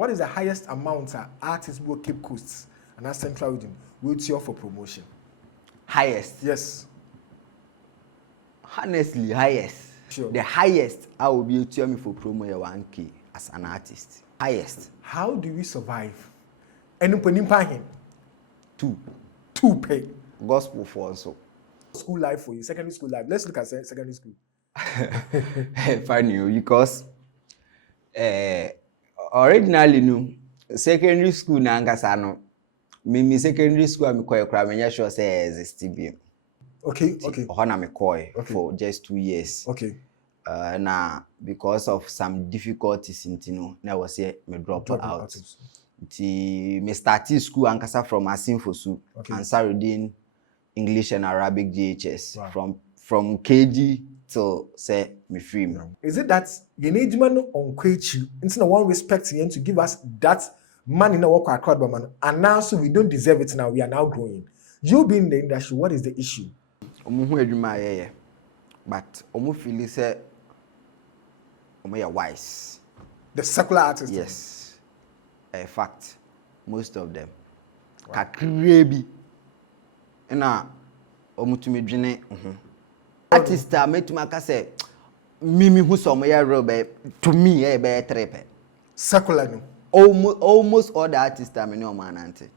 what is the highest amount artists will keep costs and our central region will tier for promotion? Highest? Yes. Honestly, highest. Sure. The highest I will be tier me for promo 1K as an artist. Highest. How do we survive? And him? 2 pay. Gospel for also. School life for you, secondary school life. Let's look at secondary school. Funny, because originally no secondary school na ngasa no me secondary school am koy kra me sure say exist bi. Okay. Hona me koy for just 2 years. Okay. Na because of some difficulties intino na was here me drop out. Me started school ankasa from AssinTalks and started English and Arabic GHS. Wow. From KG till say me free me. Is it that you need man on Kwechi instead of one respect to give us that man in the work crowd man, and now so we don't deserve it now, we are now growing. You being in the industry, what is the issue? But omu feel say omu wise. The secular artists? Yes. A fact. Most of them. Kakrebi. Na omutumi dwene artist a metumaka say mimi hu so moya robe to me e be trepe secular no almost all the artists are me o manante.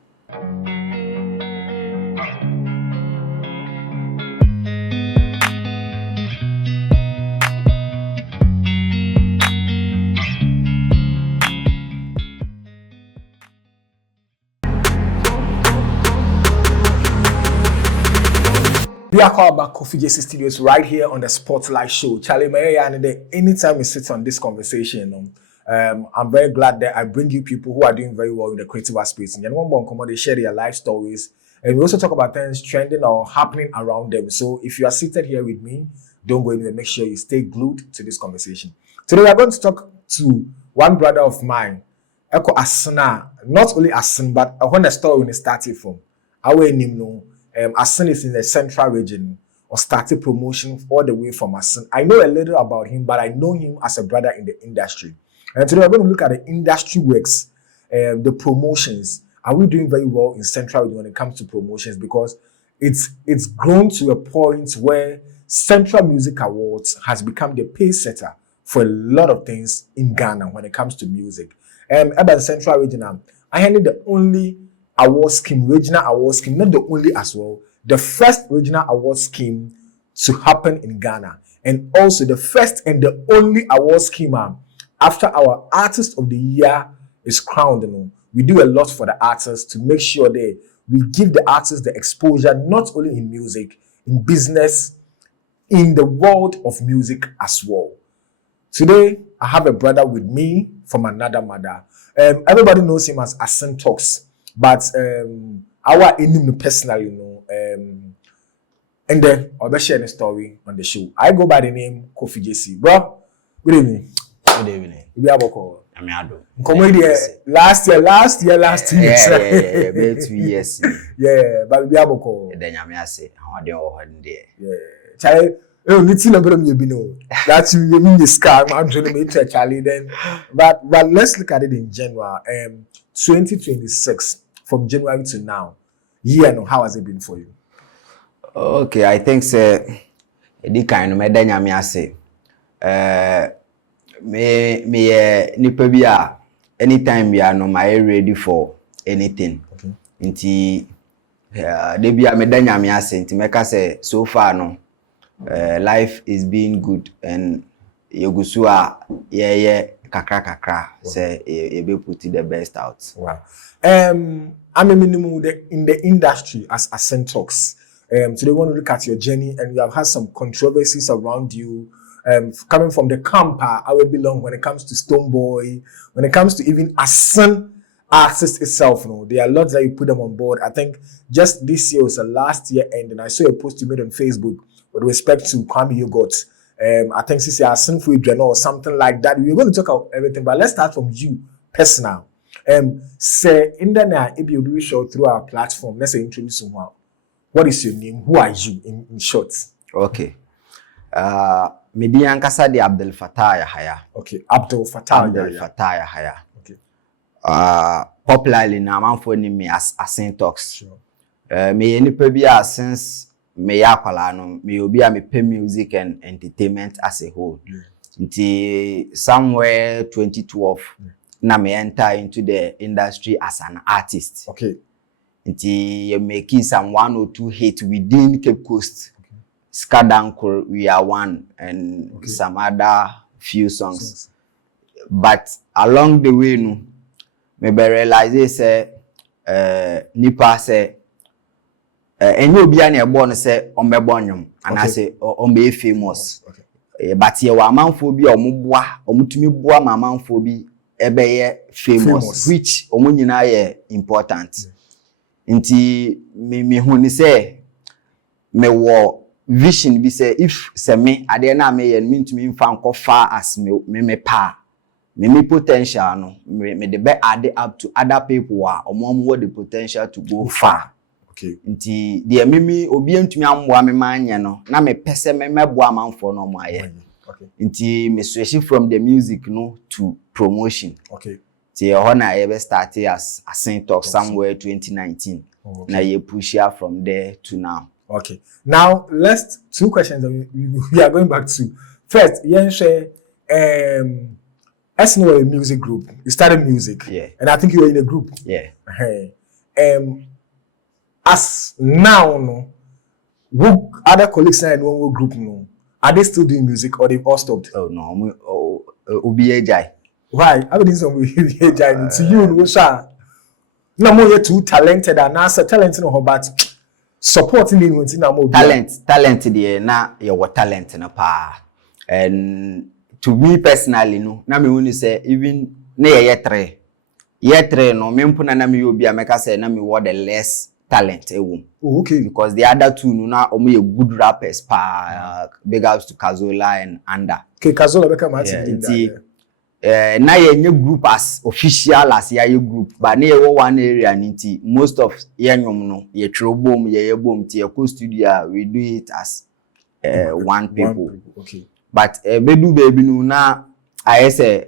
We are called back Kofi JC Studios right here on the Spotlight Show. Charlie Maya, and anytime we sit on this conversation, I'm very glad that I bring you people who are doing very well in the creative space. And one more come they share their life stories, and we also talk about things trending or happening around them. So if you are seated here with me, don't go anywhere. Make sure you stay glued to this conversation. Today we are going to talk to one brother of mine, Eko Asina. Not only Asin, but when the story started from. Our name no. Assin is in the central region or started promotion all the way from Assin. I know a little about him, but I know him as a brother in the industry. And today we're going to look at the industry works, the promotions. Are we doing very well in central region when it comes to promotions? Because it's grown to a point where Central Music Awards has become the pace setter for a lot of things in Ghana when it comes to music. About Central Region, I handle the only award scheme, regional award scheme, not the only as well, the first regional award scheme to happen in Ghana, and also the first and the only award scheme after our Artist of the Year is crowned. You know, we do a lot for the artists to make sure that we give the artists the exposure, not only in music, in business, in the world of music as well. Today, I have a brother with me from another mother. Everybody knows him as AssinTalks. But our enemy personally, and then I'll share a story on the show. I go by the name Kofi JC. Bro, good evening. Good evening. We have a call. I'm Ado. Last year. Yeah, 2 years. Yeah, but we have a call. Then I say, how are you? Yeah, Charlie. Oh, that's you mean the scam. I'm trying to make Charlie then. But let's look at it in general. 2026 from January to now, how has it been for you? Okay, I think the kind of me say me nipa bia anytime we are no my ready for anything. Okay. Nti de bia me danya me ase nti meka say so far no life is being good and yegusu a kakra say you be put the best out. Wow. I'm a minimum in the industry as AssinTalks. Today we want to look at your journey, and we have had some controversies around you. Coming from the camp, I will belong when it comes to Stoneboy, when it comes to even Assin artist itself. There are lots that you put them on board. I think just this year was the last year end, and I saw a post you made on Facebook with respect to Kwame Yogurt. I think this is Assin for Journal or something like that. We're going to talk about everything, but let's start from you personal. Say in the night, if you'll be show through our platform, let's say introduce someone. What is your name? Who are you in short? Okay. Median Kasa de Abdel Fattah Yahaya. Okay, Abdel Fattah Yahaya. Okay. popularly na amanfo ni me as AssinTalks. Sure. Me nipa bi a since me yakwala no me obi a me pay music and entertainment as a whole. Nti somewhere 2012 na me enter into the industry as an artist. Okay. Nti you make some 1 or 2 hits within Cape Coast. Okay. Skadankor, We Are One, and some other few songs. But along the way, no, me be realize say nipa say any obi a na born say ombebo nyom and I say ombe famous. Okay. But ye wa manfo bi omoboa omutumi boa mamanfo bi ebeye famous which omo nyina ye important. Nti me hu ni say me wo vision bi say if se me ade na me ye ntumi mfa nko far as me pa me potential no me the be add up to other people omo the potential to go far. Okay. Nti de me obi ntumi amboa me manye no na me pese me meboa manfo no mo aye. Okay. Nti me switch from the music no to promotion. Okay. Ti na ebe start as AssinTalks somewhere 2019. Okay. Now you push here from there to now. Okay. Now let's 2 questions that we are going back to. First, Yen share as a music group. You started music. Yeah. And I think you were in a group. Yeah. As now, no, who other colleagues in one group no, are they still doing music or they've all stopped? Oh no, Obiejai. Why? I mean, some Obiejai to you, no, sir. No more you're too talented and answer talent no but supporting in when more talent there na your talent na pa. And to me personally no, na me when you say even na year 3 no me mpuna na me obi ameka say na me what the less talent ewum. Oh, okay. Because the other 2 no na omo ye good rappers pa. Big ups to Kazola and Anda. Okay, Kazola beka Martin. Na ye group as official as ye group but na ye one area nti most of ye nyom no ye trobom ye bom ti ye co studio we do it as one people. Okay. But bedu baby no na I say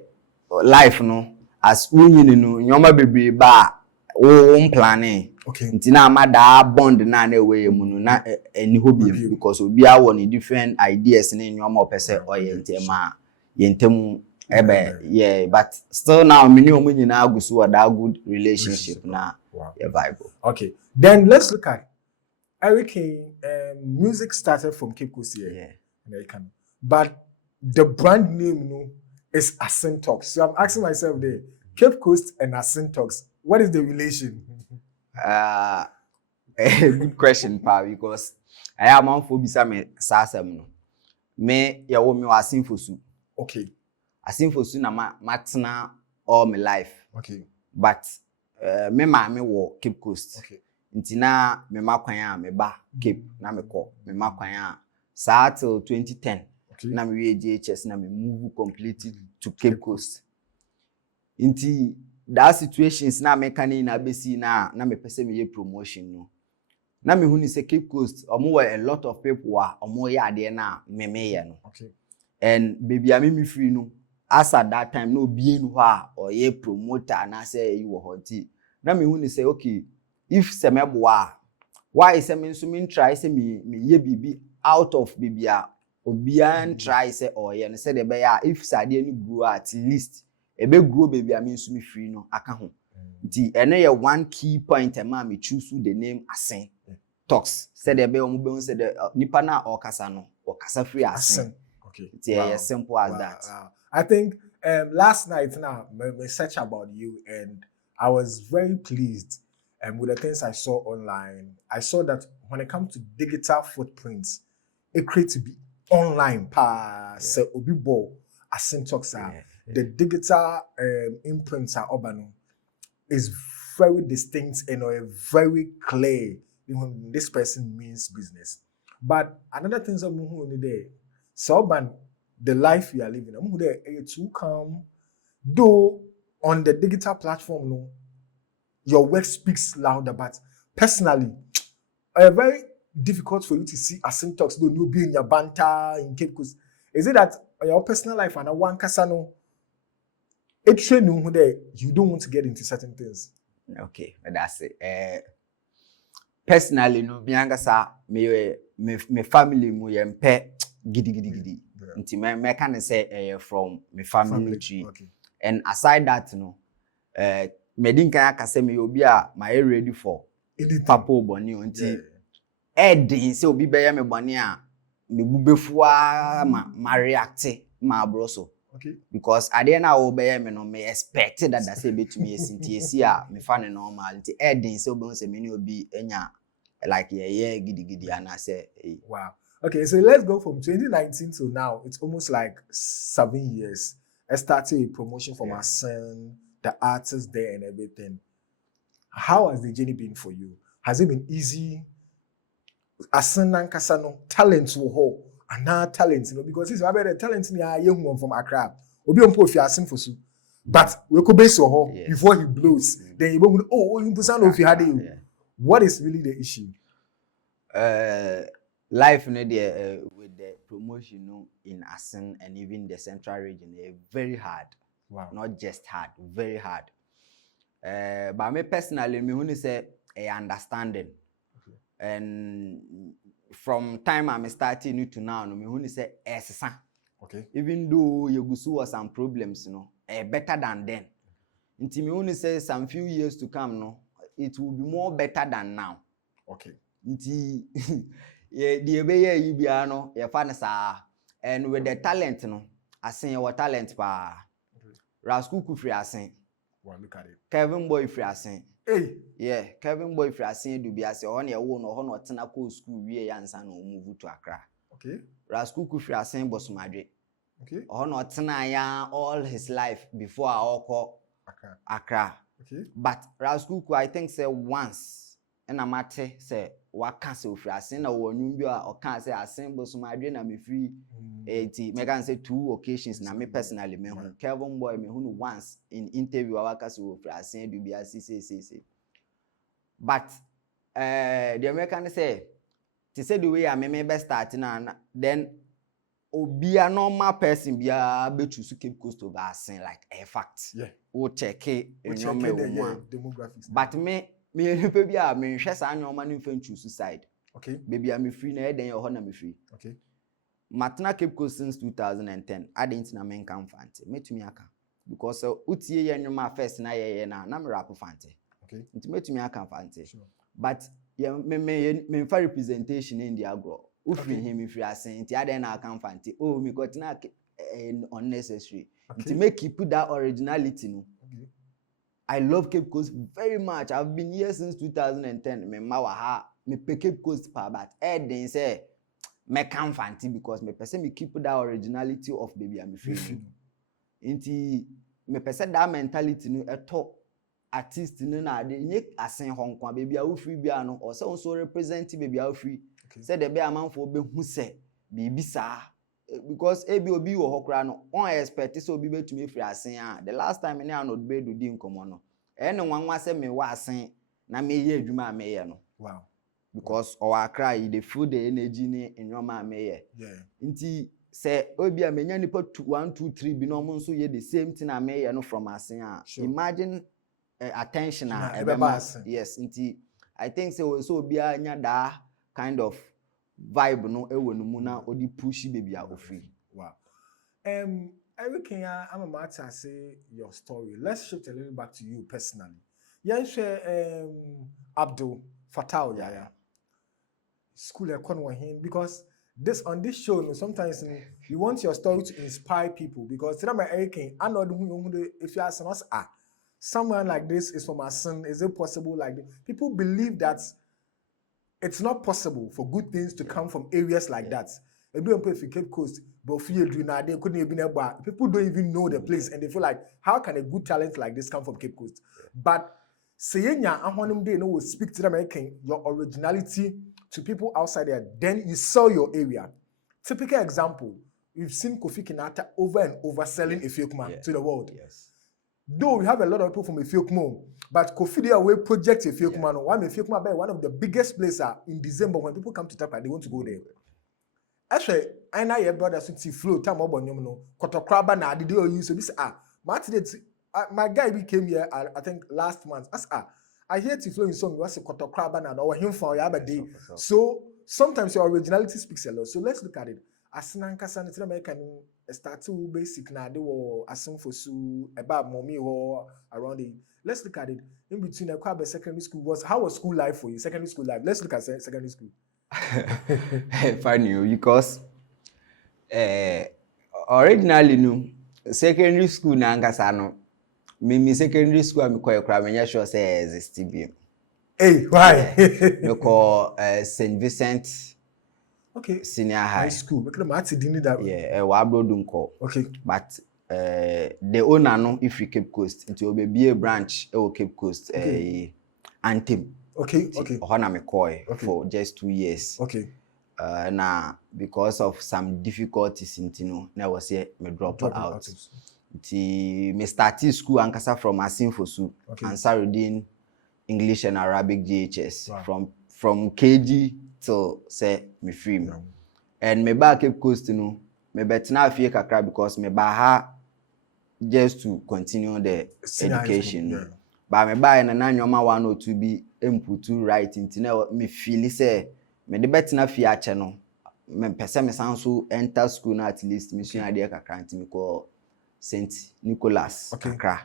life no as unyin no nyoma bebre ba o planning. Okay. Nti na amada bond na we mu no na any hobby because obi a won different ideas na nyoma opese oyentema yentemu yeah, but still now many nyina agusu that good relationship na your Bible. Okay. Then let's look at Eric. Music started from Cape Coast here. Yeah. American. But the brand name no is AssinTalks. So I'm asking myself there, Cape Coast and AssinTalks, what is the relation? Good question, pa, because I am on for bisa me sasem no. Me ya wo me asinfosu. Okay. Asinfosu na matna all my life. Okay. But me wo Cape Coast. Okay. Nti na me makwan a me ba Cape na me ko me makwan a sa till 2010. Okay. Na me we GHS na me move completely to Cape Coast. Nti that situations na me kan na besi na me pese me ye promotion no. Na me hu ni say Cape Coast omo a lot of people omo ye ade na me ye no. Okay. And baby I me free no. As at that time no be in or ye promoter na say you were hoti. Na me hu ni say okay if se meboa why say me so me try say me ye bibi out of bibia obian try say ye no say the be ya if sade ni grow at least e be grow baby I mean so me free no aka ho. Nti ene ye one key point ma me choose the name AssinTalks. Said the be omo be say the nipa na okasa no okasa free Assin. Okay. It's as simple as that. I think last night now we searched about you and I was very pleased with the things I saw online. I saw that when it comes to digital footprints, it creates to be online so obibo AssinTalks the digital imprints are urban is very distinct and very clear when this person means business. But another thing that we there, so the life you are living, I'm there to come. Though on the digital platform, no, your work speaks louder. But personally, very difficult for you to see AssinTalks. Though you be in your banter in Cape Coast, is it that your personal life and a one casano it train you that you don't want to get into certain things. Okay, that's it. Personally, no, biangasa me family mu yempe gidi. Nti me can say from me family tree. Okay. And aside that, no, me din kan aka say me obi a my ready for papa oboni nti din say obi be ya me boni a me bubefua ma react ma bro so. Okay. Because at the end I will be me expected that say betumi esi a me fa ne normal nti din say obi say me ni obi enya like gidi and I say wow. Okay, so let's go from 2019 to now. It's almost like 7 years. I started a promotion for my son, the artist there and everything. How has the journey been for you? Has it been easy? Assin talents wo and now talents, because it's about the talents in a young one from Accra. Obi on if you Assin for su. But we could base before he blows. Then you won't you if you had you. What is really the issue? Life with the promotion in Assin and even the central region very hard. Wow. Not just hard, very hard. But me personally, me who say a understanding. Okay. And from time I'm starting to now, me who say okay. Even though you was some problems, better than then. Until me who say some few years to come, it will be more better than now. Okay. Nti the ebeye yi bia no ye fa ne saa and with the talent Assin your talent pa Rascal free Assin. Wow, look at it. Kevin Boy free Assin. Hey, yeah, Kevin Boy free Assin do bia se on ye wo no ho no tena ko school wie ya nsa no move to Accra. Okay. Rascal free Assin Bosumadwe. Okay. Oh no tena ya all his life before I call Accra. Okay. But Rascal I think say once and I mate say what cancel free Assin na wonum bi o can say Assin Bosumadwe na me free me can say 2 occasions na me personally me hu Kevin Boy me hu once in interview wa cancel free Assin do bia say but the American say to say the way I me best start na then obi a normal person bia be choose Cape Coast over Assin like a fact. Yeah. O check it demographics. But me people be a me hwe sa anyoma no fan choose side. Okay. Baby I'm free na then your na me free. Okay. Matna Cape Coast since 2010. I didn't na men kan fante. Metumi aka because utie ye nwoma first na ye na me rap fante. Okay. Nti metumi aka fante. Sure. But me for representation in the agro. Ufri him free Assin. Nti aden na kan fante. Oh me got na unnecessary. Okay. To make you put that originality no. Okay. I love Cape Coast very much. I've been here since 2010. Me mawaha me pe Cape Coast pa but then say me can fancy because me person me keep that originality of baby I'm free. Inti me person that mentality no eto artist no na de nye Assin Hong Kong baby a free bia no or say also represent baby a free. Say the be amanfo be hu say baby sa because ebi obi wo hokra no on expect say obi betumi free Assin a the last time me na no be do di nkomo no ene nwanwa say me wa Assin na me ye adwuma me ye no. Wow. Because our cry the feel the energy ni enyoma me yeah nti say obi a menya nipa 1 2 3 bi no mo nso ye the same thing na me no from Assin a imagine attention yes nti I think say so obi a nya da kind of vibe no ewo no mu na odi push baby a ofri. Wow. Everything I'm about to say your story. Let's shift a little back to you personally. Yeah, Abdul Fattah Yaya. School him because this on this show sometimes you want your story to inspire people because today my Eric I know if you ask us someone like this is from Assin, is it possible like this? People believe that it's not possible for good things to come from areas like that. People Cape Coast, but they couldn't even people don't even know the place and they feel like how can a good talent like this come from Cape Coast? But saying will speak to them American your originality to people outside there, then you sell your area. Typical example, we've seen Kofi Kinata over and over selling Efiokman to the world. Yes. Though we have a lot of people from Efiokman, but Kofi they away project Efiokman. One Efiokman by one of the biggest places in December when people come to Tapa, they want to go there. Actually, I know your brother since he flow time about no Kotokraba na did you use this Martin my guy became here, I think last month. I hear Tiflo in song, was a Kotokraba and or him for the other day. So sometimes your originality speaks a lot. So let's look at it. Asinanka Sanity American start to basic na they were asin for su about mommy or around it. Let's look at it. In between a Kwabe secondary school how was school life for you? Secondary school life. Let's look at secondary school. Funny because originally no secondary school na nkasa no me secondary school am koye kra me sure say exist bi. Hey, why? Me call St. Vincent Senior High School. Yeah, Wabrodunko. Okay. But the owner no if you Cape Coast into be a branch Cape Coast Anthem. Okay. Ohana me koy for just 2 years. Okay. Now because of some difficulties in na was here me drop out. Me started school ankasa from AssinTalks and Saturday English and Arabic GHS. Wow. From KG till say me free me. And me back Cape Coast me betina afie kakra because me ba ha just to continue the education. Yeah. But me ba na nyoma 1 or 2 be input right into na me feel say me de betina afie ache no me pese me san so enter school na at least me sua ade kakra nti me call St. Nicholas kakra.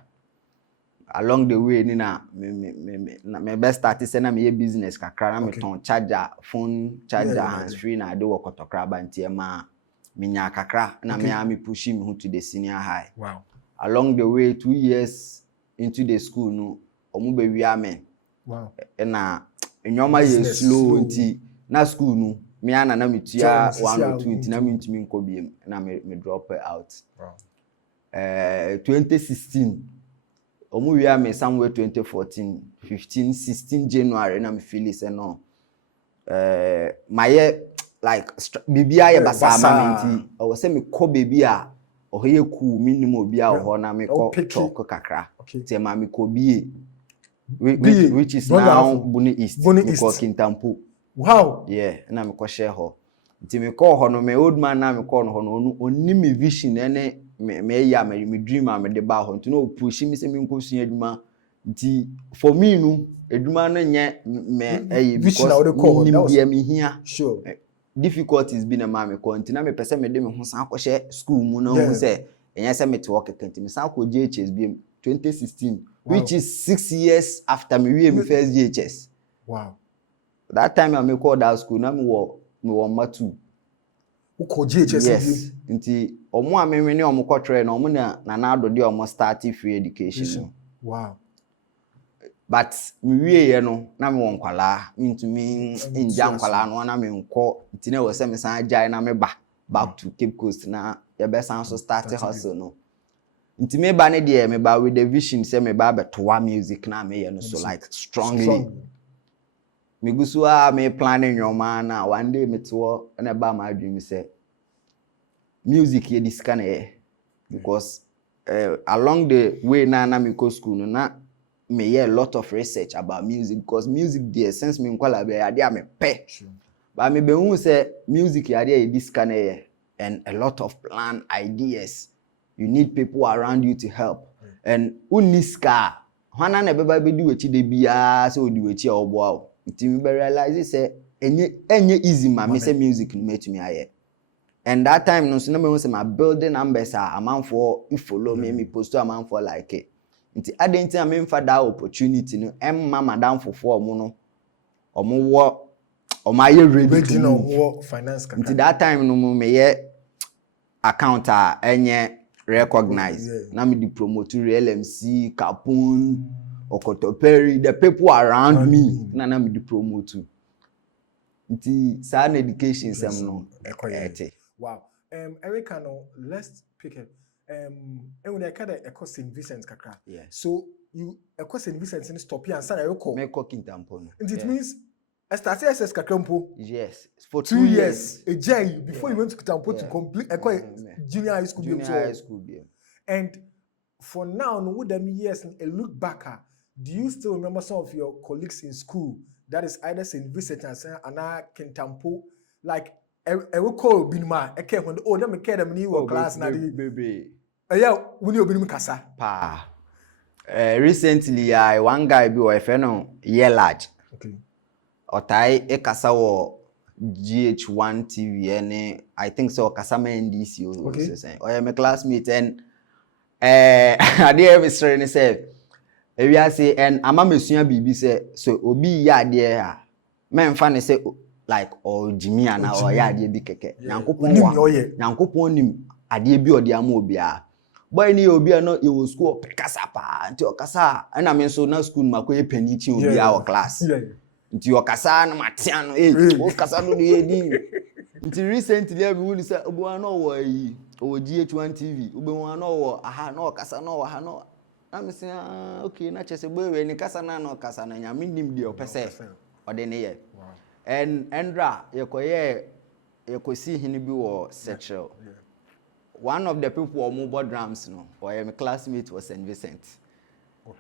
Along the way ni na me best start say na me business kakra na me ton charger phone charger hands free na de wo kotokra ba ntie ma me nya kakra na me push me to the senior high. Wow. Along the way 2 years into the school no omu be wi amen. Wow. Na enyoma ye slow nti na school no me ana na metua 1 or 2 nti na me ntumi nko biem na me drop out. Wow. 2016 omu wi ame somewhere 2014 15 16 January na me feel say no my like bibia ye basa amenti o say me ko baby a o ye cool minimum obi a ho na me ko talk kakra te ma me ko bie which is now Buni East ko Kintampo. Wow. Yeah, na me ko share ho nti me ko ho no me old man na me ko no ho no oni me vision ene me ya me dream am de ba ho nti no push me say me nko sua adwuma nti for me no adwuma no nye me because me hia sure difficulties be na ma me ko nti na me pese me de me ho san ko share school mu no ho say enya say me te work nti me san ko GHS bi 2016 which is 6 years after me we first GHS. Wow. That time I me call that school na me wo matu uko GHS. Yes. Nti omo a me ne omo kwotre na omo na ado de omo start free education. Wow. But me wie ye no na me won kwala ntumi inja kwala no na me nko nti na wo se me san agya na me back to Cape Coast na ye be san so start hustle no. Nti me ba ne de me ba with the vision say me ba betoa music na me ye no so like strongly. Me gusu a me planning nyoma na one day me to na ba my dream say music ye this kind of because along the way na me go school no na me hear a lot of research about music because music there since me nkwala be ade me pe but me be hu say music ye this kind of and a lot of plan ideas you need people around you to help and uniska hwana na beba be di wechi de bia say odi wechi a obo nti me be realize say enye easy ma me say music no metumi aye. And that time no so na me say my building numbers are amount for if follow me post to amount for like it. Nti adenti am mfa that opportunity no emma madam fofo omo no omo wo omo aye ready no wo finance kaka. Nti that time no me ye account a enye recognize na me di promote real MC Capone Okotoperi the people around me na me di promote nti san education sem no ete. Wow. Erica no let's pick it. When I kind of St. Vincent kakra. Yeah. So you St. Vincent in stop here and say you call. Me call Kintampo. And it means I started SS Kakrampo. Yes. For 2 years. A J before you went to Kintampo to complete junior high school. Junior high school. And for now, no them years and a look back, do you still remember some of your colleagues in school? That is either St. Vincent and Kintampo, like I will call Binma. I care when the older me care them new class na baby. Yeah, when you be kasa. Pa. Recently, one guy be a friend large. Okay. Otai ekasa wo GH1 TV and I think so kasama NDC Okay. or my classmate and I did Mr. and say if you say and ama mesua bibi say so obi ya de men fa ne say like or Jimmy ana or ya de bi keke nyankopon nim ade bi ode ama obi a boy ni obi no e wo school kasa pa nti okasa na me so na school makoye pani chi obi a o class nti okasa na matia no okasa no de di nti recently abi wuni say obo no wo yi o GH1 TV obo no wo aha no okasa no wo aha no I'm saying okay na chese boy we ni kasa na no kasa na nya minim de opese ode ne ye and Endra yekosi hini bi wo sexual one of the people on mobile drums no or my classmate was St. Vincent. Wow.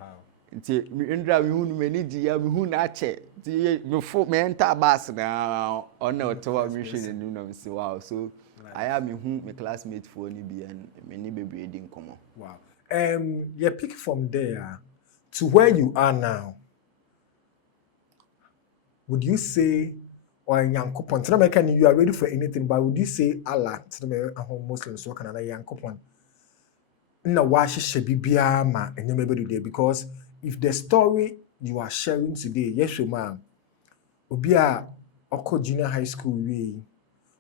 Nti Endra mi hunu meni di ya mi hunu ache ti me fo me enter bus na on otowa mi hwe ni no say wow so I am my classmate for ni bi and many baby di nkomo. Wow. You pick from there to where you are now. Would you say or Yankopon? You are ready for anything, but would you say Allah to the Muslims work another Yankopon? No, why should be biama and maybe today? Because if the story you are sharing today, yes, your ma'am, Obia Oko junior high school way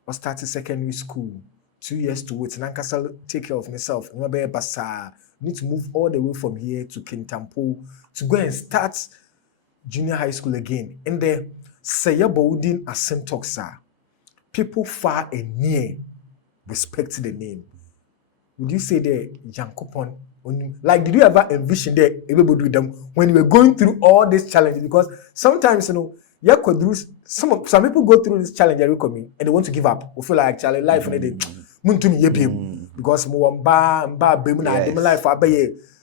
or started secondary school, 2 years to wait, and I can take care of myself. Need to move all the way from here to Kintampo to go and start junior high school again. And the Sayabodin AssinTalks, people far and near respect the name. Would you say the Yankopon? Like, did you ever envision that everybody with them when you were going through all these challenges? Because sometimes, some people go through this challenge and they want to give up. We feel like challenge life and they because life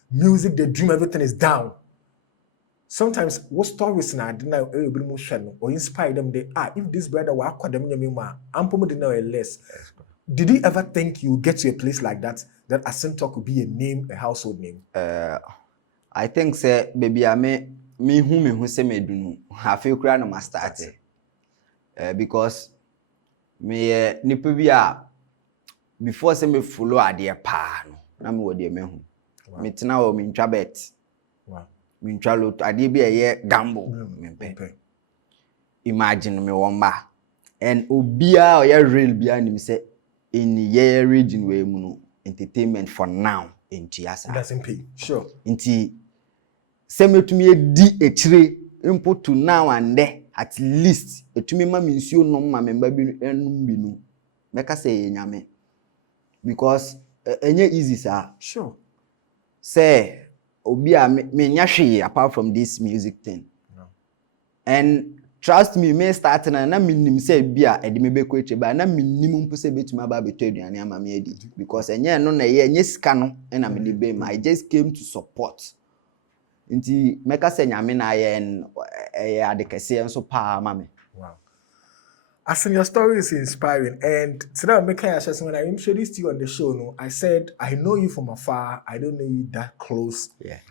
music, the dream, everything is down. Sometimes what stories now or inspire them if this brother were less. Did you ever think you get to a place like that AssinTalks could be a name, a household name? I think say baby I me who say me do I feel cry no ma start because me nipa bi before say me follow ade pa no na me wo de me hu me tena o me ntwa bet me ntwa lot ade bi eye gamble me pe imagine me won and obia o ye real bia nim say in ye region we mu no entertainment for now in Tiasa doesn't pay sure nti say metumi edi echire input to now and there at least etumi ma me nsuo no ma memba bi enum bi no meka say nyame because enye easy sir sure say obi a me nya hwe apart from this music thing and trust me me start na minim say bia ede me beko eche ba na minim mpo say betuma ba beto aduane ama me edi because enye no na ye enye sika no na me de be I just came to support nti meka say nyame na ye adekese enso pa ama me. Wow. Assin, your story is inspiring, and today I'm making a when I introduced you on the show, no, I said I know you from afar, I don't know you that close,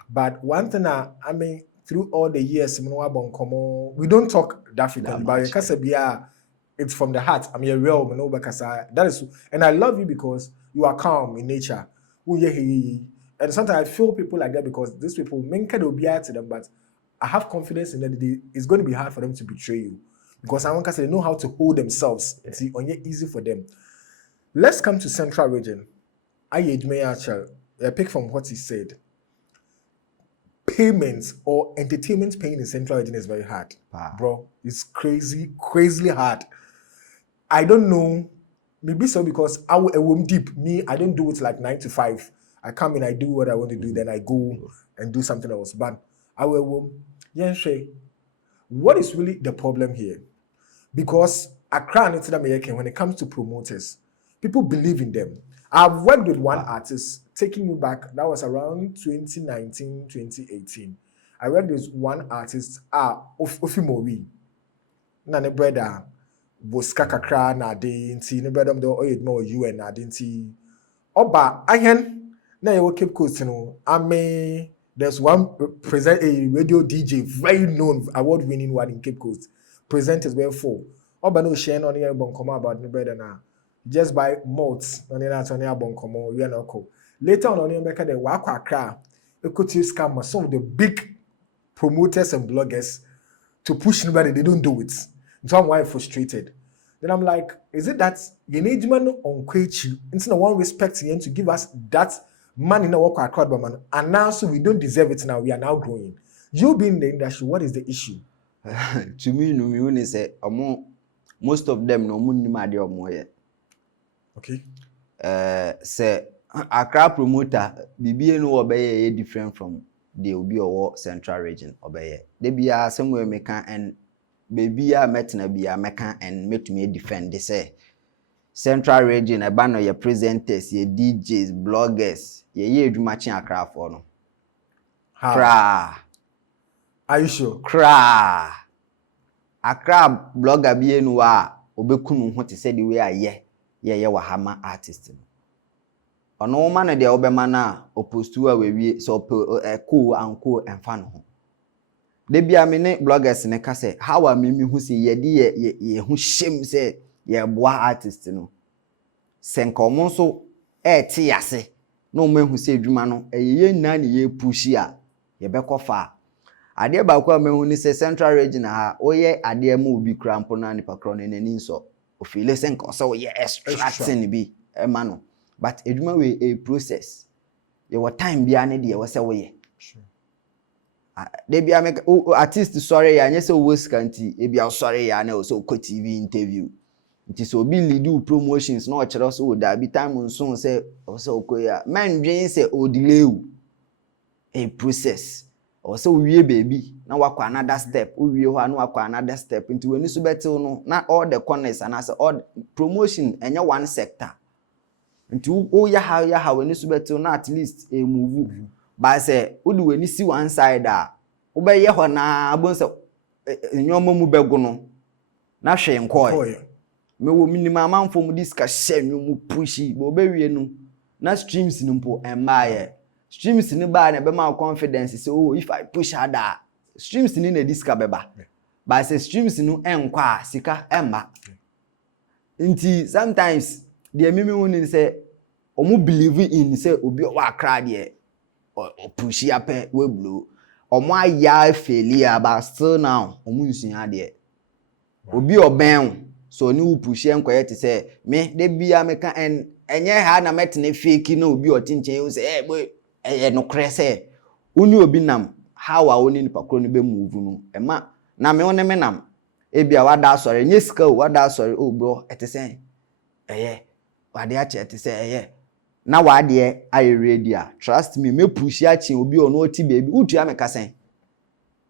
but one thing I mean through all the years we don't talk that frequently, but it's from the heart. I'm a real that is, and I love you because you are calm in nature. And sometimes I feel people like that because these people will be to them, but I have confidence in that it's going to be hard for them to betray you. Because I want to say they know how to hold themselves. See, easy for them. Let's come to Central Region. I pick from what he said. Payments or entertainment paying in Central Region is very hard. Bro, it's crazily hard. I don't know. Maybe so because I won't deep. Me, I don't do it like 9 to 5. I come in, I do what I want to do, then I go and do something else. But I will. What is really the problem here? Because Accra and America, when it comes to promoters, people believe in them. I've worked with one artist, taking me back, that was around 2019, 2018. I worked with one artist, Ofimori. Nane brother, Boska Kakra, Nadinti, ne brother, do oyed more you and Nadinti. Oba, ahen, na yo keep coast, I may There's one present a radio DJ, very known, award-winning one in Cape Coast. Presenters were four. Obano share on here bonkomo about the better now. Just by malts on the night on here bonkomo, we are not cool. Later on here, make the wakwa cra. You could use scam some of the big promoters and bloggers to push nobody. They don't do it. So I'm why frustrated. Then I'm like, is it that you need man on Kwechi instead of one respect him to give us that man in a work crowd, man, and now so we don't deserve it now. We are now growing. You being in the industry, what is the issue? To me, no, me only say most of them no money madi or more yet. Okay. Say a crowd promoter, BBN no obey different from the Obi or Central Region obey. They be somewhere maker and baby a met na be a maker and make me defend. They say Central Region a banner your presenters, your DJs, bloggers, ye do matching a crowd for no. Cra. Are you sure? Cra. A crab blogger be wa obekunu what he said the way I ye wahama artist. Ono man de obema na opposed to we so cool and cool and fun. They be a minute bloggers ne ka say how am me who say ye who shame say ye boa artist no. Senkomo so ti ase no man who say dwuma no ye nna ne ye push ya ye be kofa. Ade ba kwa me hu ni say Central Region ha oye ade ma obi krampo na nipa kro ne nani nso ofile senko so ye extracting bi e ma no. But eduma we a process. Your time be ane de we say we. Sure. They be make artist sorry ya nyese wo scanty e bia sorry ya na so ko TV interview. It is obi lead promotions na o kire so da bi time nso say o say okoya. Man dwen say o delay a process. Or so we baby na wakwa another step. We ho na wakwa another step into when so betel no na all the corners and as all promotion enya one sector. Nti o ya ha when so betel na at least a move but say wo do when see one side wo be ye ho na abon say nyoma mu begu no na hwe nkoy me wo minimum amfo mu discussion mu pushy bo be wie no na streams no mpo embaye streams ni ba na be ma confidence say oh if I push harder streams ni na disca beba but say streams no enkwa sika emba nti sometimes the meme won say omo believe in say obi wa kra de push ya pe we blow omo aya failure but still now omo nsuya de obi oben so ni wo push enkoye te say me de bia me ka enye ha na metne fake na obi otinchen you say boy no krese uni obi nam how a oni nipa kro no be move no ema na me one me nam e bia wada sori nye sika wada sori oh bro etese wade ache etese na wade aye ready trust me me push ache obi ono oti baby utu am kasen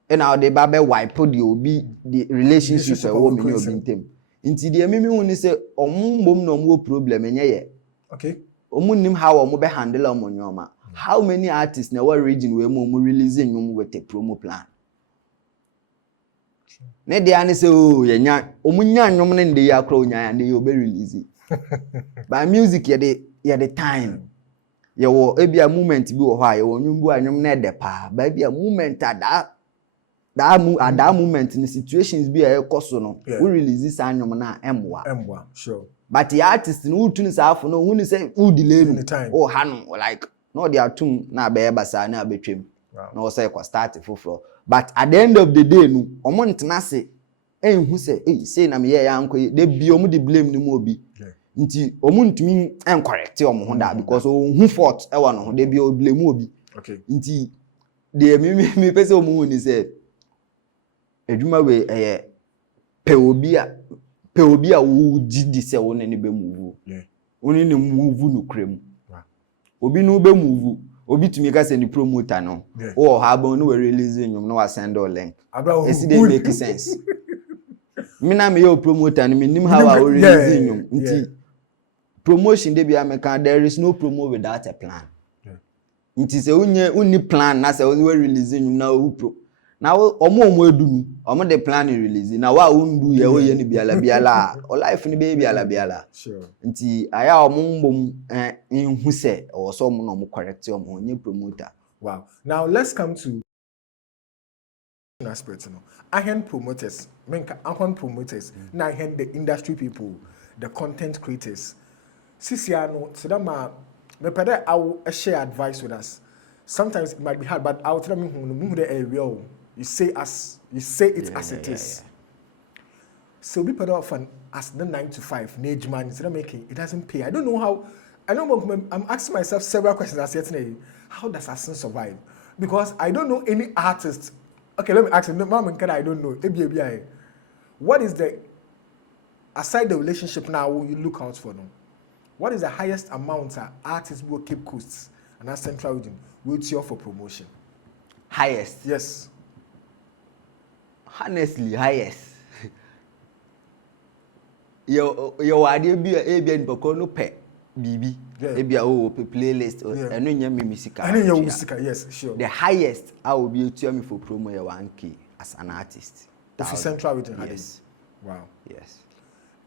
e na ode ba be wipe the obi the relationship e wo me ni obi ntem nti de mimi hu ni se omumbom no mo problem enye ye okay omunnim how omo be handle omonyoma. How many artists in our region were more releasing with a promo plan? Ne de ane say oh yenya omunya nwom ne de yakro nya and you be releasing. By music ye the time. Ye wo ebia moment bi wo ha ye wo nwum bu anwom na de pa. Ba bia moment at that moment in situations bi e koso no we release anwom na emwa. Sure. But the artist no tun say afo no hu say who delay no. Oh ha no like no they are too na be basa na betwem no say ko start foforo but at the end of the day no omo ntena se enhu say na me ye yanko de bi omo de blame ni mu obi nti omo ntumi encorrect omo ho da because ohu fault e wa no ho de bi o blame obi okay nti de me pese omo ni say eduma we pe obi a wo gidi se wo ne be move oni ne move no krem obi no be move obi tumi ka say ni promoter no oh ha bon no we release nyum no wa send all link esi dey make sense me na me yo promoter no me nim how I release nyum nti promotion dey be American there is no promo without a plan nti say unni plan na say we release nyum na o pro na omo edunu omo dey plan release na wa undu ye o ye ni biala o life ni be biala sure nti aya omo mbom nhu se o so omo no mo correct omo nye promoter Wow. Now let's come to aspect. I hand promoters, now I hand the industry people, the content creators. Sisiano, Sidama, I will share advice with us. Sometimes it might be hard, but I'll tell them who the area. You say it as it is. So be put off as the 9 to 5, age man, instead of making it doesn't pay. I don't know how. I'm asking myself several questions as yet today. How does Assin survive? Because I don't know any artist. Okay, let me ask you. I don't know. What is the, aside the relationship now, you look out for them? What is the highest amount artists will keep costs and our central region will tier for promotion? Highest? Yes. Honestly, highest. Your idea be a bien no pet. BB, maybe a playlist or any music. Yes, sure. The highest I will be to me for promo 1K as an artist. That's central region. Yes. Wow. Yes.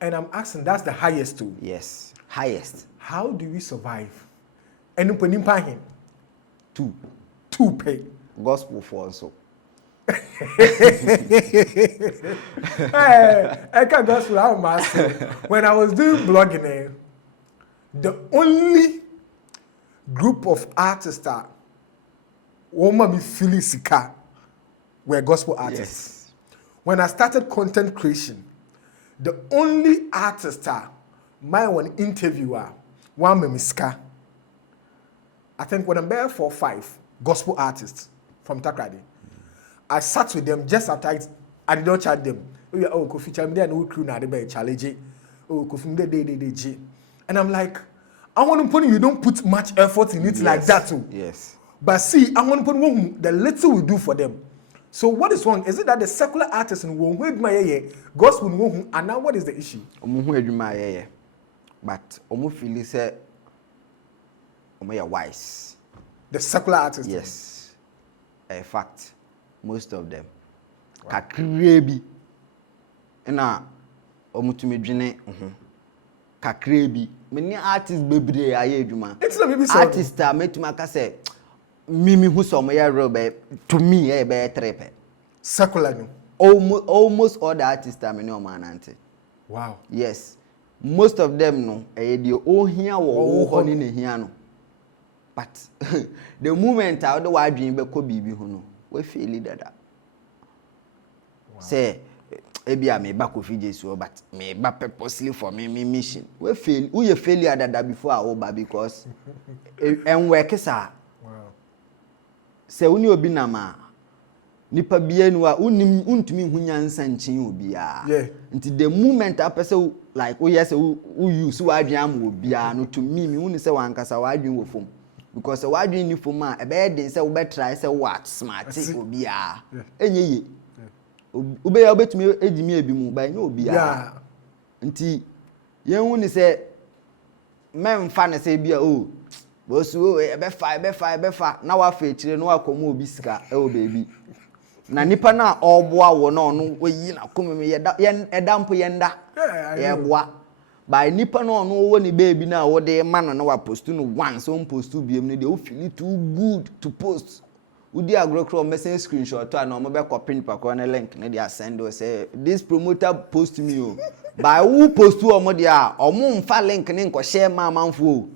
And I'm asking, that's the highest too. Yes. Highest. How do we survive? And you pay him? Two pay. Gospel for also. I can't gospel. How master. When I was doing blogging, the only group of artists that were feeling sika were gospel artists. Yes. When I started content creation, the only artist that my one interviewer, one memiska. I think when I'm there 4 or 5 gospel artists from Takrady, I sat with them just after I did not chat them. Oh, Kofi Chamde and who crew na de challenge. Oh, Kofi de. And I'm like, I want to put you don't put much effort in it. Yes. Like that too. Yes. But see, I want to put the little we do for them. So what is wrong? Is it that the secular artists in Wong gospel and now what is the issue? But feel say wise. The secular artists. Yes. A fact. Most of them. Wow. Kakrebi. Na omutumi dwene kakrebi. Many artists bebre aye adwuma. It's not maybe so. Artists metuma ka say mimi hu some ya robe to me e be trepe. Secular no. Almost all the artists are many omanante. Wow. Yes. Most of them no e dey ohia wo honi na hia no. But the moment I do wadwin be ko bibi hu no, we feel dada. Say ebia me back of Jesu but me ba purposely for me mission. We fail. We failure dada before our over because and work sa. Wow. Say uni obi na ma nipa bia nu a untumi hu nyansa nchin obi a. Yeah. Until the moment I person like we yes who use wadwin am obi a no to me hu ni say wankasa wadwin wo fom. Because wadwin ni fom a e be dey say we be try say what smart obi a. Enye ube ya obetumi ejimi ebimu ba nya obi a nti yen hu ni se memfa ne se bia o bosu e be fa na wa fa ekire no akomo obi sika e o baby na nipa na oboa wo na ono oyi na komeme edampo yenda ye boa by nipa na ono wo ni baby na wo de ma no na wa post no once on post biem ne de o feel too good to post. Udi agrocro message screenshot to na mo be copy nipa ko na link na dey send o say this promoter post me o by who post to omo dia omo mfa link ne nko share ma manfo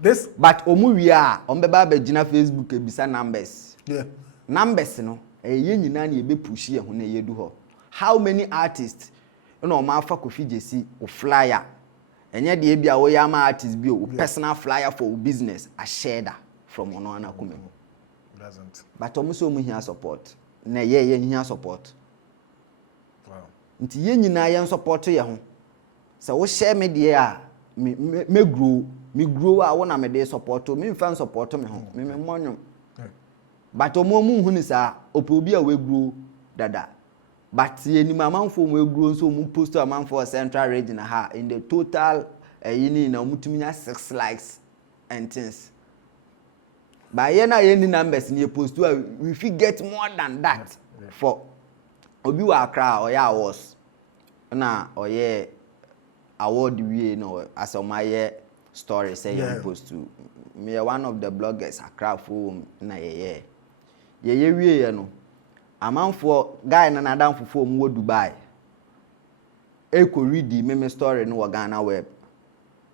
this but omo wi a omo be ba gina Facebook ebisa numbers numbers no ye nyina na e be push ye ho na ye du ho. How many artists na omo afa Kofi Jesi o flyer enye de bia wo ya ma artist bi o personal flyer for business a share that from ono ana kumemo. Doesn't. But almost so here support. Na ye here support. Wow. Nti ye nyina ye support ye ho. So wo share media me grow a wona me dey support me fan support me ho. Me monyo. But omo hu ni sa obi a we grow dada. But ye ni mamanfo we grow so mu post amanfo central region ha in the total yini na mutumi 6 likes and things. By any numbers in your post, we fit get more than that for obi wa Accra or ya was na or ye award we no as on my story say you post to me one of the bloggers Accra for na ye wie no amanfo guy na nadamfo fo mu Dubai eko read me story no Ghana web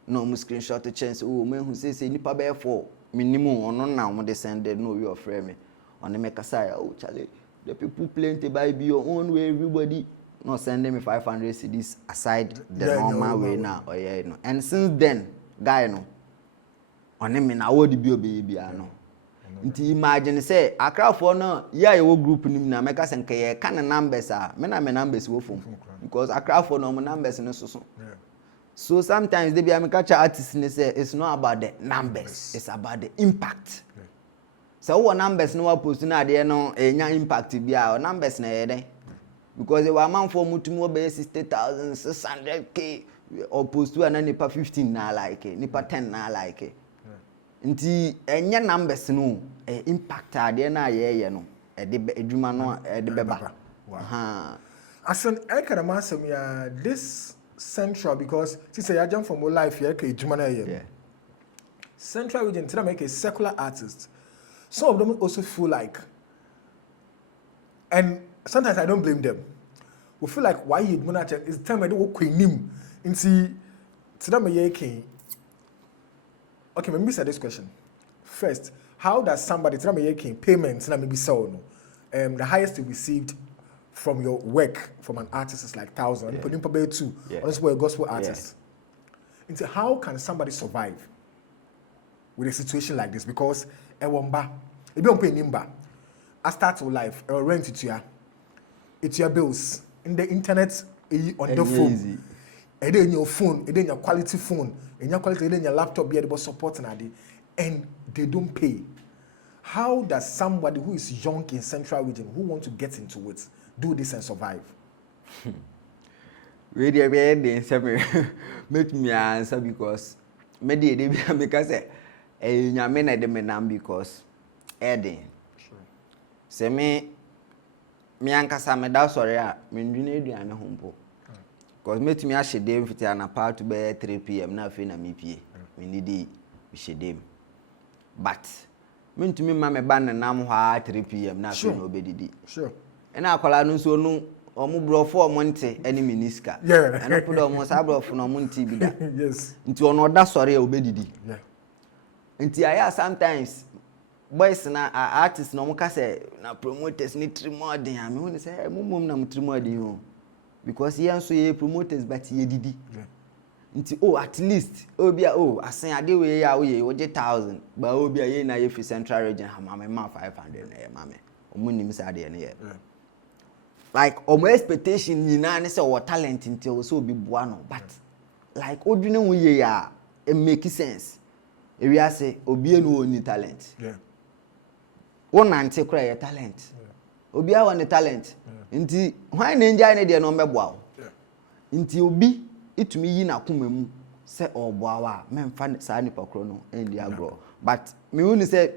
no mu screenshot chance oh me hu say nipa be for minimum ono na mo de send no we of me on me kasa oh chale the people plenty buy be your own way everybody no send me 500 cedis aside the normal way now oh yeah no and since then guy no on me na wo de bi obia no nti imagine say Accra for no yeah your group nim na make say nke kan numbers me na me numbers wo fom because Accra for no numbers no so so sometimes they be am catch artists ni say it's not about the numbers it's about the impact so what numbers no post na de no enya impact bia numbers na ye because they were man for mutumo be 60,000 600k or post to na nipa 15 na like nipa 10 na like nti enya numbers no impact ade na ye no e de adwuma no e de beba ha asan I can imagine ya this central because she say I jump from my life here ke adwuma na ye central region try make a secular artist some of them also feel like and sometimes I don't blame them we feel like why you adwuma na is time I do work nim nti try me ye ke. Okay, let me say this question. First, how does somebody tell me making payments? Let me be so no. The highest you received from your work from an artist is like 1,000. Put in probably 2. That's where a gospel artist. Into how can somebody survive with a situation like this? Because a wamba, if you don't pay nimba, I start your life, or rent it to you. It's your bills in the internet, on the phone. And then your phone, and then your quality phone, and your quality, and then your laptop be able to support and they don't pay. How does somebody who is young in Central Region who want to get into it do this and survive? Really, make me answer because maybe they because nyame de menam because Eddie. Say me ankasa me da sorry a me ndwene aduane hompo. Because me a shedem fiti anapa to be 3 p.m. na fe na me pie. Me need shedem. But me ntumi ma me ban nam ha 3 p.m. na fe na obedidi. Sure. And akwala no so no omo brofo omonte eni miniska. Yeah. And opo do omo sa brofo no omonte bi da. Yes. Nti ono da sori a obedidi. Yeah. Nti aya sometimes boys na artists no mo ka say na promoters ni trimodin am won say mumum na trimodin o. Because he also ye promoters but ye didi. Nti at least obia asen ade we ya we 1,000 but obia ye na ye fi Central Region ha ma 500 na ye ma me omunim sa ade ne ye. Like omo expectation nyina ne say o talent nti o so obi boa no but like odwene hu ye ya it make sense. E wi ase obi enu oni talent. Yeah. Won ante kra ye talent. Obi a won talent. Nti hwan na enja ne de no mbeboa wo. Nti obi itumi yi na koma mu se oboa wa memfa sa nipa kro no endi agro. But me woni say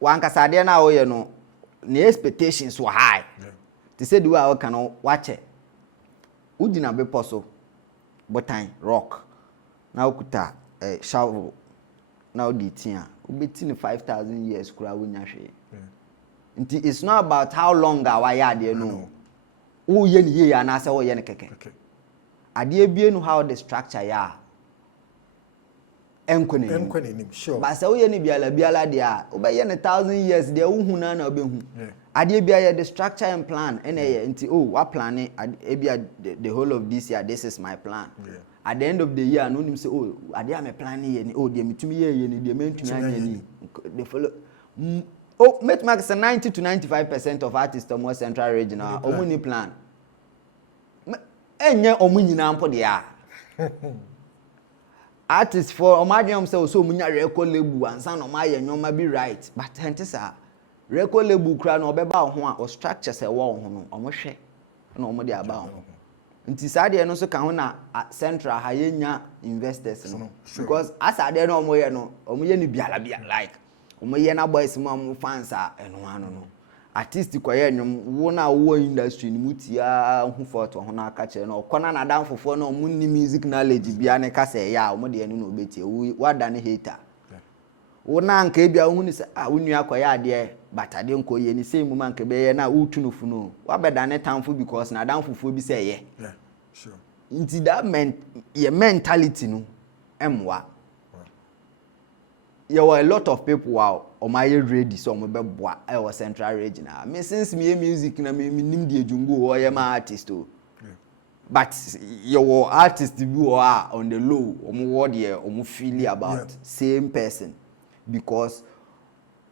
wan kasa de na wo ye no the expectations were high. They said we are can watch it. Udina be poso botan rock. Now kuta shovel. Now the tia. Ubeti 5,000 years kura wunya hwe. It's not about how long our yard you know. Who yen ye and answer or yen keke. Adie bien how the structure ya. Enkweni sure. But so yen biala dia. Oba yen 1,000 years there who na na obehu. Adie bia the structure and plan and what planning the whole of this year this is my plan. At the end of the year no nim say adie am planning ye ni de mitumi ye ni de mentumi anya ni. The follow make 90 to 95% of artists on Central Region are omuni plan. Enye omunyi na mpo de a. Artists for omadium say so munya record label ansa no ma ye nyoma be right but hentisa record label kra na obeba ho a o structure say wo ho no omohwe na omo de aba ho. Nti sade no so ka ho na Central ha yenya investors no because asade no omo ye no omo ye ni biala like omoye na boys mo fans eno ano no artist kwaye nwom wo na wo industry ni mutia hu photo ho na aka kire no kona na dan fofo no munni music knowledge bia ne ka say ya omo de enu no obeti wada ne hater Wona nka ebia wo ni se wonu akoya ade batade nko ye ni same man ka be ye na utu no funu wa beda ne tamfo because na damfofo bi se ye. Yeah, sure. Nti that your mentality no emwa. There were a lot of people wow on my ready so mo be boa I was central region. Me since me music na me nim de adwungu o ye ma artist o. But your artist be on the low what you feel about same person because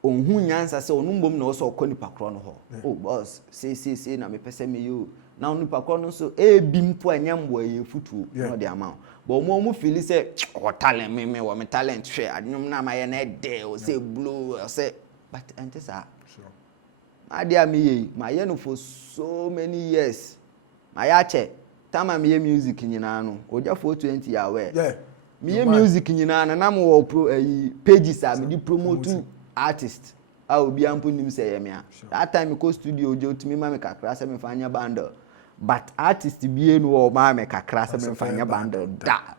on who nyansa say onu mbom na also okoni pakro no ho. Oh boss say na me pese me you now nu pakro no so e bi mpo anyambo ye futu no the amount but mo feel say o talent me wo me talent share adnum na ma ye na de o say blow o say but ante sa sure ma dia me ye ma ye no for so many years ma ya che time me music nyina no oja for 20 year we me music nyina na mo wo pages a me di promote artist obi ampo nim say ye me a that time go studio ojo timi ma me kakra say me fanya bundle but artist bi no o ma me kakra say me fanya bundle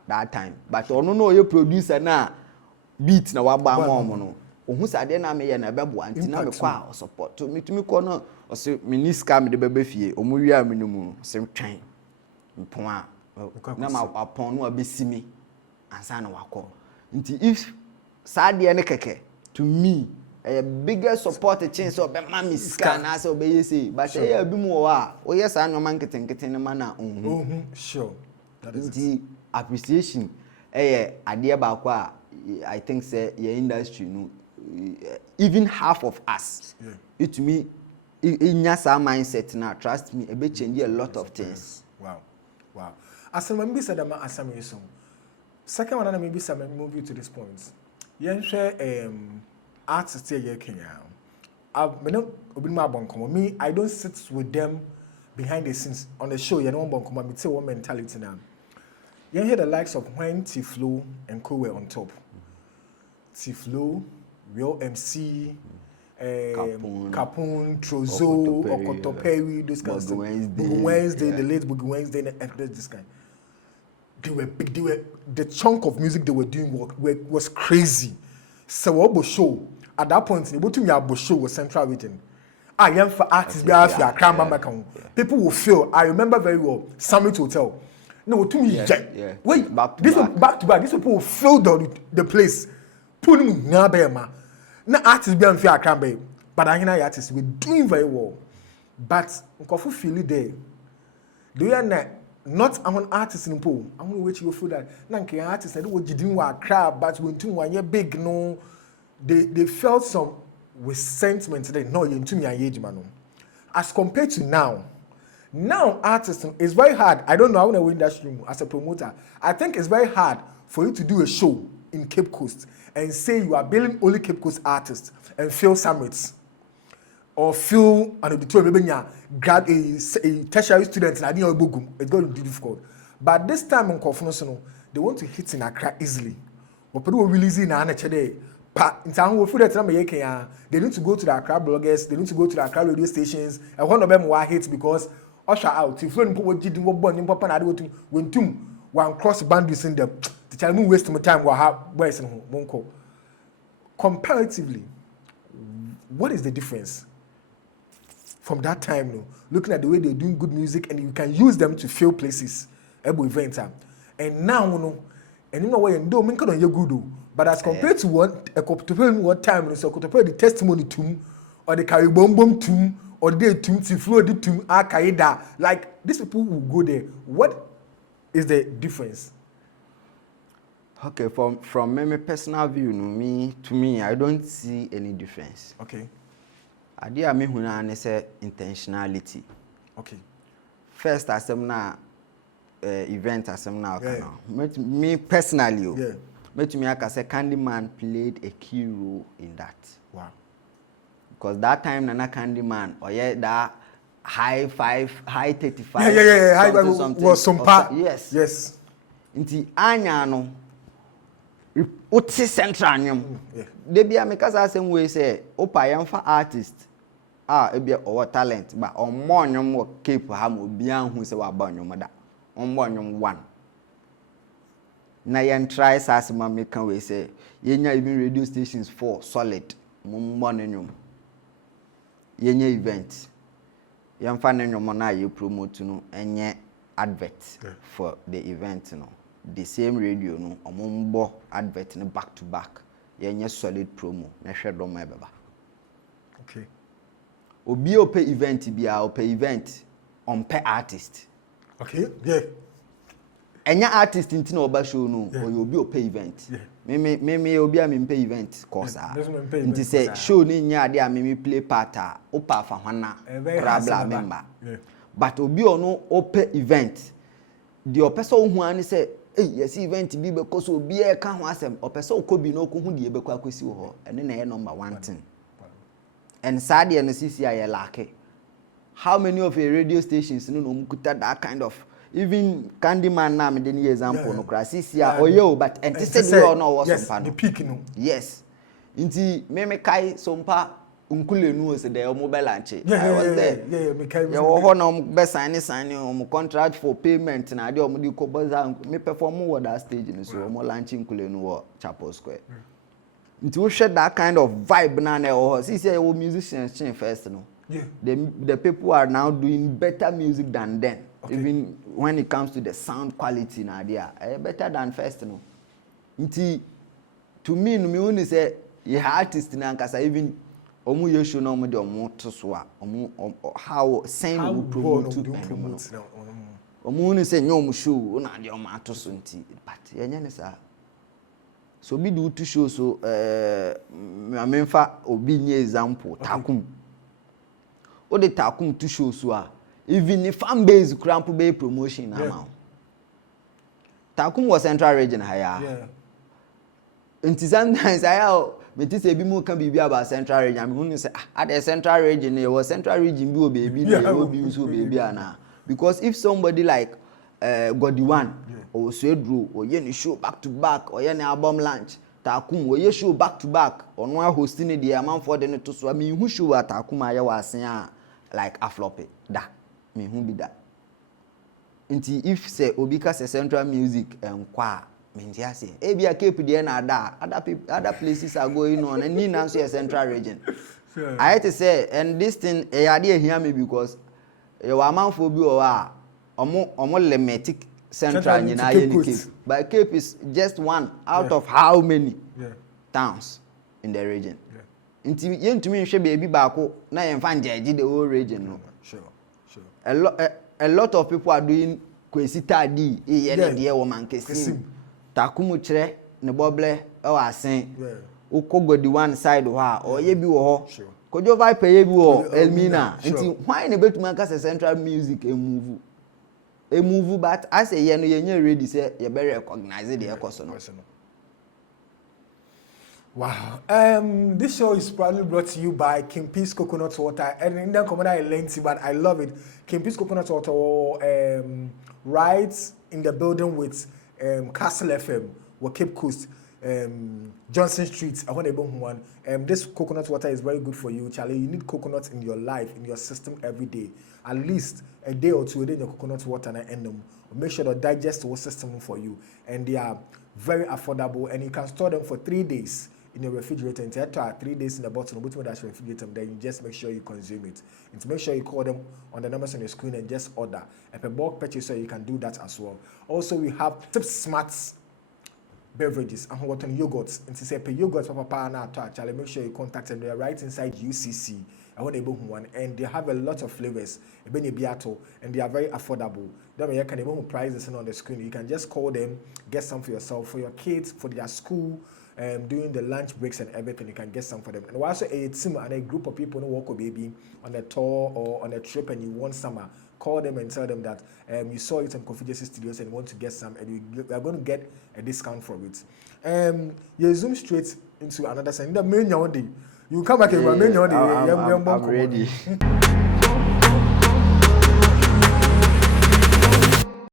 that time but ono no ye producer na beat na wa ba mo no ohun sade na me ye na bebo anti na me kwa support to me tumi ko no o say me ni scam de bebe fie o mo wi a me no mu say twan mpon na ma apon no abesimi ansa na wakọ nti if sade ne keke to me a bigger support chance of be mama scan as obey say but e abi mu o a o yes anoma nketen ma na sure that is the appreciation ade ba kwa I think say your industry no even half of us it to me in your mindset now trust me e be change a lot of things. Wow. As maybe said that asam yeso. Second one na maybe some move you to this point. Yen share artists here Kenya. Me no obi ma bonkomo. Me I don't sit with them behind the scenes on the show. You know bonkomo me say one mentality now. Yen hear the likes of when Tiflo and Co were on top. Tiflo, Real MC, Capone, Trozo, Okotoperi, those kinds of things. Wednesday, the late Boogie Wednesday, and this kind. They were big. The chunk of music they were doing was crazy. So what show at that point? What to me about show was Central Region. I am for artists. People will feel. I remember very well. Summit Hotel. No, to me, wait, back to back. These people will fill the place. Put me na na artists be unfair Accra, but I know artists were doing very well. But Nkofu feel it there. Do you not among artists in pool? I'm going to wait you feel that. Nanke artists they do didn't work crowd, but when two one year big no, they felt some resentment today. No, you into me age man. As compared to now artists is very hard. I don't know how to win that stream as a promoter. I think it's very hard for you to do a show in Cape Coast and say you are billing only Cape Coast artists and fill summits or fill an auditorium grad a tertiary student and it's going to be difficult. But this time in Kofunosono, they want to hit in Accra easily. But people release in Anachade. They need to go to the Accra bloggers, they need to go to the Accra radio stations, and one of them were hits because usher out. If you when one cross boundaries in them, the child won't waste my time. Where's in comparatively, what is the difference from that time? No, looking at the way they're doing good music, and you can use them to fill places, every event. And now, no, and you know what you do, make it on your good. But as compared to what time, so compared the testimony tomb or the Caribomb tomb or the tomb, Tiflo the tomb, Akaida, like these people will go there. What is the difference? Okay, from my personal view, to me, I don't see any difference. Okay. Idea me huna say intentionality. Okay. First, as na event as now. Me personally, to me, I can say Candyman played a key role in that. Wow. Because that time, Nana Candyman, or that high 35. High was some part. Yes. Inti anya no. Uti central nyom. Debi ameka sa same way say opa yamfa artist ebia or talent but on more nyom wo Cape ha mo bia hu say wa ba nyom da. On more nyom one. na yen try sas ma make can we say yenya even radio stations for solid mumbo nenwom yenya event yemfa nenwom na ye promote no enye advert for the event no the same radio no omumbo advert no back to back yenya solid promo na hwe do ma beba. Okay. Obi ope event bia ope event on per artist. Okay. Yeah. Enya artist inti na oba show no or obi ope event. Yeah. Me obi a me pay event kosa. Inti say show ni nya ade a me play part a opa fa hwana rabla member. Yeah. But obi ono ope event. The opesa ohu ani say yes event bi because obi e ka ho asem opesa okobi no ko hu de be kwa kwesi wo ho. Ene na number 1 thing. And sad and CC I like. How many of a radio stations no mukuta that kind of even Candyman na me den example no kra CC or yo but and say you no was sompa the peak no. Yes. Inti me kai sompa unkule nu se there mobile launch. I was there. Yeah, me kai. Ya wo ho na be sign contract for payment na de omo di ko boza me perform wo that stage no so omo launching unkule nu wo Chapel Square. Nti we share that kind of vibe na na see say we musicians change first no. Yeah. The people are now doing better music than then. Okay. Even when it comes to the sound quality na dia better than first no. Nti to me no me only say you artist na nkasa even omu yesho na omu de omu to so a omu how same we promote no. Omu only say nyom show na de omu ato so nti but yenye ne sa so be do to show so amemfa obi nye example takum o de takum to show so a even if fan base cramp be promotion now takum was central region higher until sometimes me ti say bi mu kan bibi about central region me hu say at the central region e was central region bi o baby na o bi so baby ana because if somebody like Godiwan or Swedru or ye show back to back or ye album launch takum or ye show back to back or no hosting the amount for the to so me who show at takum aye wasen like aflope da me who be that nti if say obi ka say central music kwa me ntia say e bia cape there na da other places are going on and ni na so central region I had to say and this thing e ade hear me because your amount for bi o omo limited central nyina ye ni Cape but Cape is just one out of how many towns in the region nti ye ntumi nhwe baby baako na ye mfa njeje the whole region no sure a lot of people are doing kwesi tadi ye na de wo mankesi takumu kire ne boble e wa asen ukogodi one side ho a o ye bi wo ho kojo vibe ye bi wo Elmina nti why ne betuma ka central music a move but as a no yenye ready say you better recognize the ekoso no. Wow. This show is proudly brought to you by Kimpe's Coconut Water. And in the comment I lengthy, but I love it. Kimpe's Coconut Water right in the building with Castle FM or Cape Coast. Johnson Street, I want to one. This coconut water is very good for you, Charlie. You need coconuts in your life, in your system every day. At least a day or two a day in your coconut water and end them. Make sure the digestible system for you. And they are very affordable and you can store them for 3 days in your refrigerator. And after 3 days in the bottle, which that's refrigerator, then you just make sure you consume it. And to make sure you call them on the numbers on your screen and just order. If a bulk purchase, so you can do that as well. Also, we have Tip Smarts beverages and what on yogurts and to say pay yogurts papa na to actually make sure you contact them. They are right inside UCC. I want able one and they have a lot of flavors and they are very affordable. Then you can even prices on the screen. You can just call them, get some for yourself, for your kids, for their school, during the lunch breaks and everything. You can get some for them. And also a team and a group of people who walk a baby on a tour or on a trip and you want summer. Call them and tell them that you saw it on Coffee Studios and you want to get some, and you are going to get a discount for it. You zoom straight into another side. The main you come back and main I'm ready.